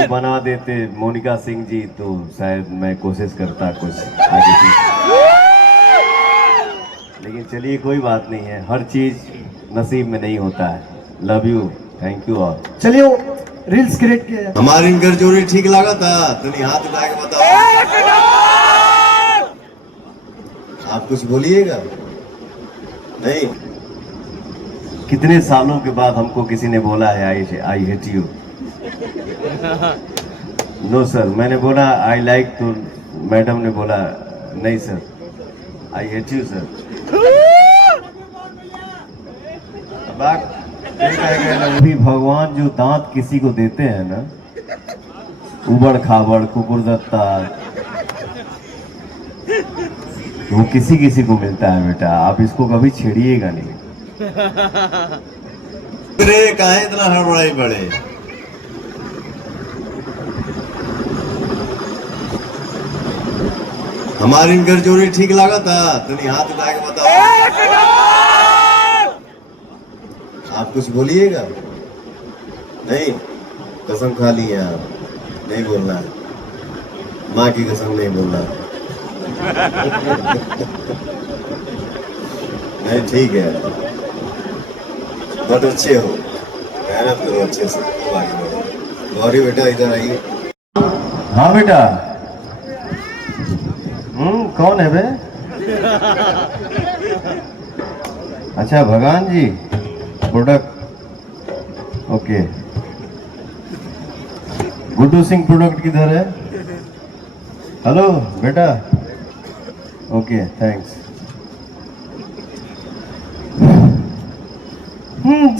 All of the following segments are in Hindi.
को बना देते मोनिका सिंह जी तो शायद मैं कोशिश करता कुछ आगे पीछे, लेकिन चलिए कोई बात नहीं है, हर चीज नसीब में नहीं होता है। Love you, thank you all. चलिए रील्स क्रिएट किया हमारी इनकर जोड़ी ठीक लगा था, तुम हाथ उठा के बताओ। आप कुछ बोलिएगा नहीं? कितने सालों के बाद हमको किसी ने बोला है I hate you. No sir, मैंने बोला आई लाइक, तो मैडम ने बोला नहीं sir, I hate you sir. अभी भगवान जो दांत किसी को देते हैं ना, उबड़ खाबड़ कुकुरदत्ता, वो किसी किसी को मिलता है बेटा, आप इसको कभी छेड़िएगा नहीं। काहे इतना हड़बड़ाई पड़े? हमारी इनकर जोड़ी ठीक लगा था, तुम हाथ उठा के बताओ। आप कुछ बोलिएगा नहीं? कसम खा ली है आप, नहीं बोलना है, माँ की कसम नहीं बोलना है। नहीं ठीक है, बहुत अच्छे हो, मेहनत करो अच्छे से, आगे बढ़ो। गौरी बेटा इधर आइए। हाँ बेटा। कौन है बे? अच्छा भगवान जी product, okay. Guddu Singh product किधर है? हेलो बेटा, ओके थैंक्स।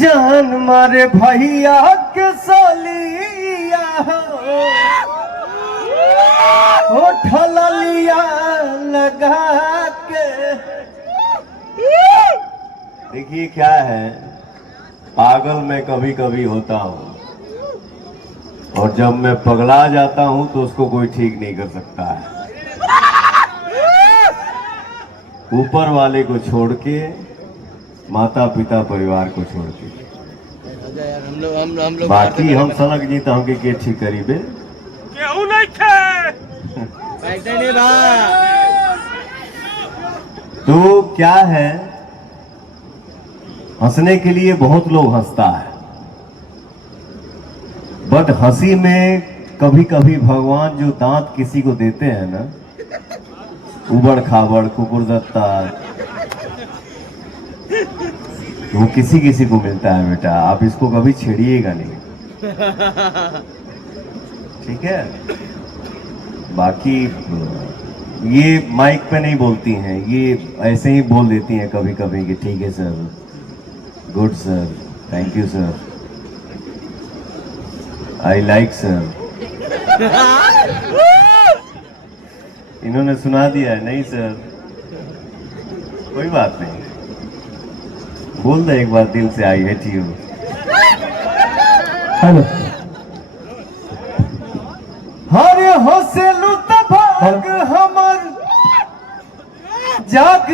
जान मारे भैया के सोलिया हो ठलिया लगा के। देखिए क्या है, पागल मैं कभी कभी होता हूँ, और जब मैं पगला जाता हूँ तो उसको कोई ठीक नहीं कर सकता है। ऊपर वाले को छोड़ के, माता पिता परिवार को छोड़ के, हम लोग बाकी हम सनक जी तो हमके के ठीक करीबे केहू नहीं थे। तो क्या है, हंसने के लिए बहुत लोग हंसता है, बट हंसी में कभी कभी भगवान जो दांत किसी को देते हैं ना, उबड़ खाबड़ कुकुरदत्ता, वो किसी किसी को मिलता है बेटा, आप इसको कभी छेड़िएगा नहीं, ठीक है? बाकी ये माइक पे नहीं बोलती हैं, ये ऐसे ही बोल देती हैं कभी कभी कि ठीक है sir, good sir, thank you sir, I like sir. इन्होंने सुना दिया है, नहीं सर कोई बात नहीं, बोल दे एक बार दिल से, आई हेट यू। हेलो हरे हौसलू तभाग हमर जाग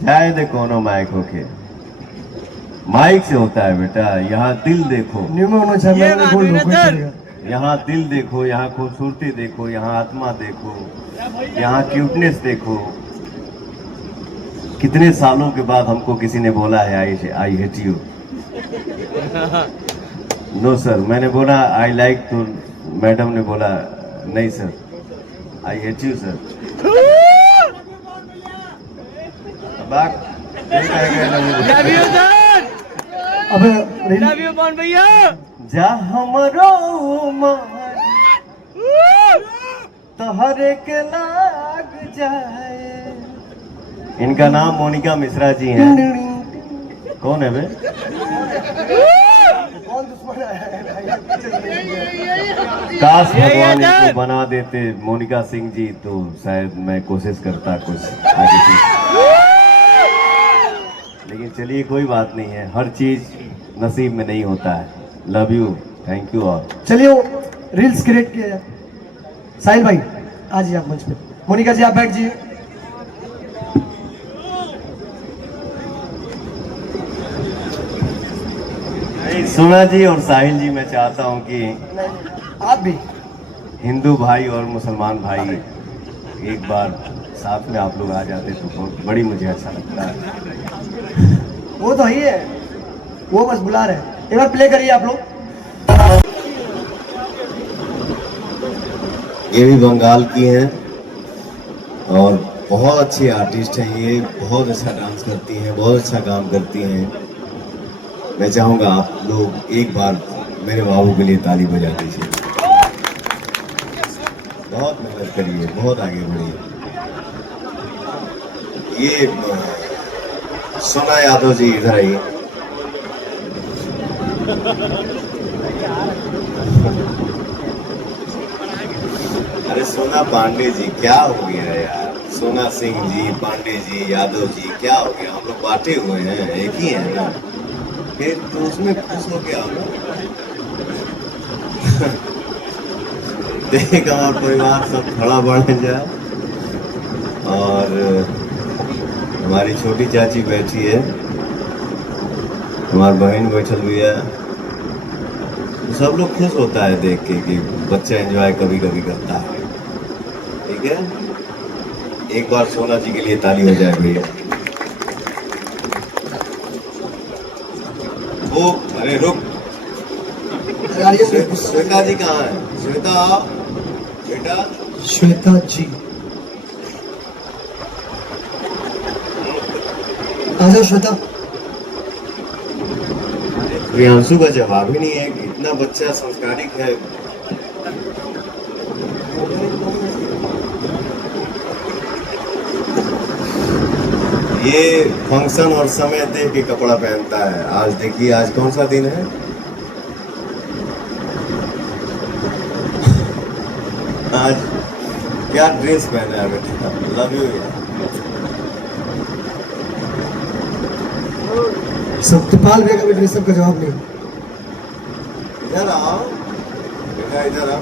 जाए दे कोनो माइक होके, माइक से होता है बेटा। यहाँ दिल देखो, यहाँ दिल देखो, यहाँ खूबसूरती देखो, यहाँ आत्मा देखो, यहाँ क्यूटनेस देखो। कितने सालों के बाद हमको किसी ने बोला है I hate you. No sir, मैंने बोला आई लाइक, तो मैडम ने बोला नहीं sir, I hate you sir. अबे भैया जा हमरो तहरे के लाग जाए। इनका नाम मोनिका मिश्रा जी हैं। कौन है बे? काश भगवान इनको बना देते मोनिका सिंह जी तो शायद मैं कोशिश करता कुछ आगे पीछे, लेकिन चलिए कोई बात नहीं है, हर चीज नसीब में नहीं होता है। Love you, thank you all. चलिए रील्स क्रिएट किया। साहिल भाई आ जाइए आप मंच पे। मोनिका जी आप बैठ जाइए। नहीं, सोना जी और साहिल जी, मैं चाहता हूँ कि आप भी हिंदू भाई और मुसलमान भाई एक बार साथ में आप लोग आ जाते तो बहुत बड़ी मुझे अच्छा लगता है। वो तो ही है, वो बस बुला रहे हैं। एक बार प्ले करिए आप लोग। ये भी बंगाल की हैं और बहुत अच्छी आर्टिस्ट हैं। ये बहुत अच्छा डांस करती हैं, बहुत अच्छा काम करती हैं। मैं चाहूँगा आप लोग एक बार मेरे बाबू के लिए ताली बजा दीजिए। बहुत मेहनत करिए, बहुत आगे बढ़िए। ये सोना यादव जी इधर आइए। अरे सोना पांडे जी, क्या हो गया यार? सोना सिंह जी, पांडे जी, यादव जी, क्या हो गया? हम लोग बांटे हुए हैं, एक ही है ना। फिर तो उसमें खुश हो गया ना। देख हमारा परिवार सब खड़ा बढ़ जाए। और हमारी छोटी चाची बैठी है, हमारी बहन बैठल भी है। सब लोग खुश होता है देख के कि बच्चा एंजॉय कभी कभी करता है। ठीक है, एक बार सोना जी के लिए ताली हो जाए भैया। वो अरे रुक, श्वेता जी कहाँ है? श्वेता आओ बेटा। श्वेता जी आ जाओ श्वेता। प्रियांशु का जवाब ही नहीं है कि इतना बच्चा संस्कारिक है। ये फंक्शन और समय देख के कपड़ा पहनता है। आज देखिए, आज कौन सा दिन है? आज क्या ड्रेस पहना है बेटा? लव यू यार। सत्यपाल भैया का भी ड्रेसअप का जवाब नहीं। इधर आओ बेटा, इधर आओ।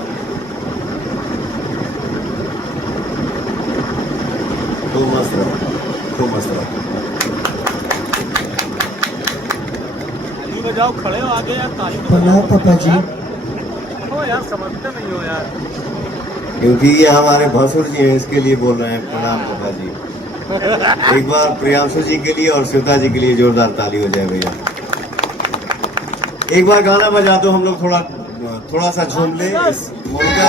खूब मस्त रहो, खूब मस्त रहो। जाओ, खड़े हो आगे यार, ताली तो प्रणाम पापा जी। हो यार, समझते नहीं हो यार। क्योंकि ये हमारे भसुर जी हैं, इसके लिए बोल रहे हैं प्रणाम पापा जी। एक बार प्रियांशु जी के लिए और श्वेता जी के लिए जोरदार ताली हो जाए भैया। एक बार गाना बजा दो, हम लोग थोड़ा सा झूम ले। मोनिका